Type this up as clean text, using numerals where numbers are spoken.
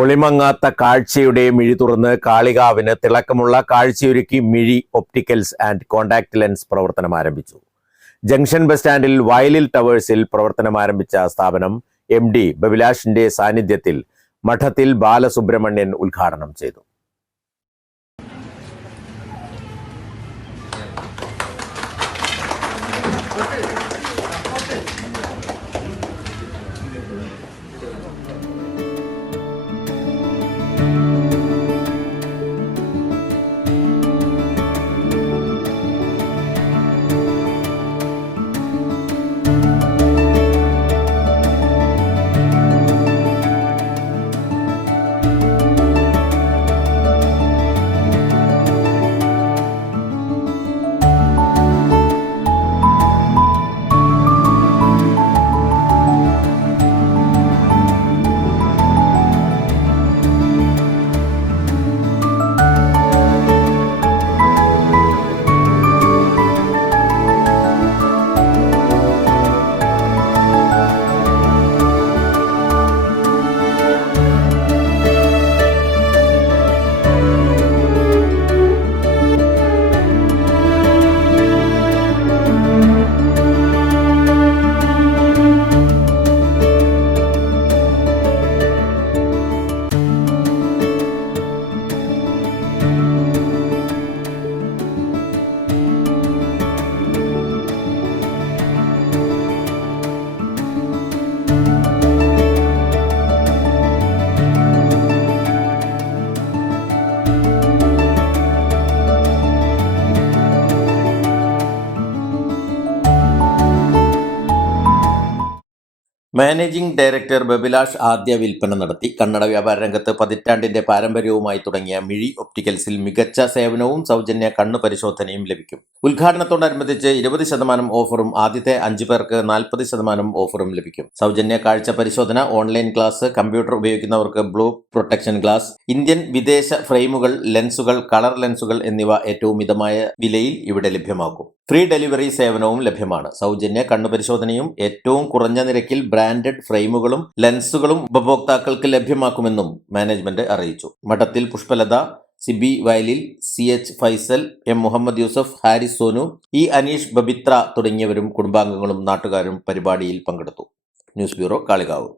ഒളിമങ്ങാത്ത കാഴ്ചയുടെ മിഴി തുറന്ന് കാളികാവിന് തിളക്കമുള്ള കാഴ്ചയൊരുക്കി മിഴി ഒപ്റ്റിക്കൽസ് ആൻഡ് കോണ്ടാക്ട് ലെൻസ് പ്രവർത്തനം ആരംഭിച്ചു. ജംഗ്ഷൻ ബസ് സ്റ്റാൻഡിൽ വയലിൽ ടവേഴ്സിൽ പ്രവർത്തനം ആരംഭിച്ച സ്ഥാപനം MD ബബിലാഷിന്റെ സാന്നിധ്യത്തിൽ മഠത്തിൽ ബാലസുബ്രഹ്മണ്യൻ ഉദ്ഘാടനം ചെയ്തു. മാനേജിംഗ് ഡയറക്ടർ ബബിലാഷ് ആദ്യ വിൽപ്പന നടത്തി. കന്നഡ വ്യാപാര രംഗത്ത് പതിറ്റാണ്ടിന്റെ പാരമ്പര്യവുമായി തുടങ്ങിയ മിഴി ഒപ്റ്റിക്കൽസിൽ മികച്ച സേവനവും സൗജന്യ കണ്ണു പരിശോധനയും ലഭിക്കും. ഉദ്ഘാടനത്തോടനുബന്ധിച്ച് 20% ഓഫറും ആദ്യത്തെ 5 പേർക്ക് 40% ഓഫറും ലഭിക്കും. സൗജന്യ കാഴ്ച പരിശോധന, ഓൺലൈൻ ക്ലാസ്, കമ്പ്യൂട്ടർ ഉപയോഗിക്കുന്നവർക്ക് ബ്ലൂ പ്രൊട്ടക്ഷൻ ഗ്ലാസ്, ഇന്ത്യൻ വിദേശ ഫ്രെയിമുകൾ, ലെൻസുകൾ, കളർ ലെൻസുകൾ എന്നിവ ഏറ്റവും മിതമായ വിലയിൽ ഇവിടെ ലഭ്യമാക്കും. ഫ്രീ ഡെലിവറി സേവനവും ലഭ്യമാണ്. സൗജന്യ കണ്ണു പരിശോധനയും ഏറ്റവും കുറഞ്ഞ നിരക്കിൽ ബ്രാൻഡഡ് ഫ്രെയിമുകളും ലെൻസുകളും ഉപഭോക്താക്കൾക്ക് ലഭ്യമാക്കുമെന്നും മാനേജ്മെന്റ് അറിയിച്ചു. മഠത്തിൽ പുഷ്പലത, സിബി വയലിൽ, CH Faisal, M Muhammad Yusuf, Haris Sonu, E Aneesh, ബബിത്ര തുടങ്ങിയവരും കുടുംബാംഗങ്ങളും നാട്ടുകാരും പരിപാടിയിൽ പങ്കെടുത്തു. News bureau, Kalikavu.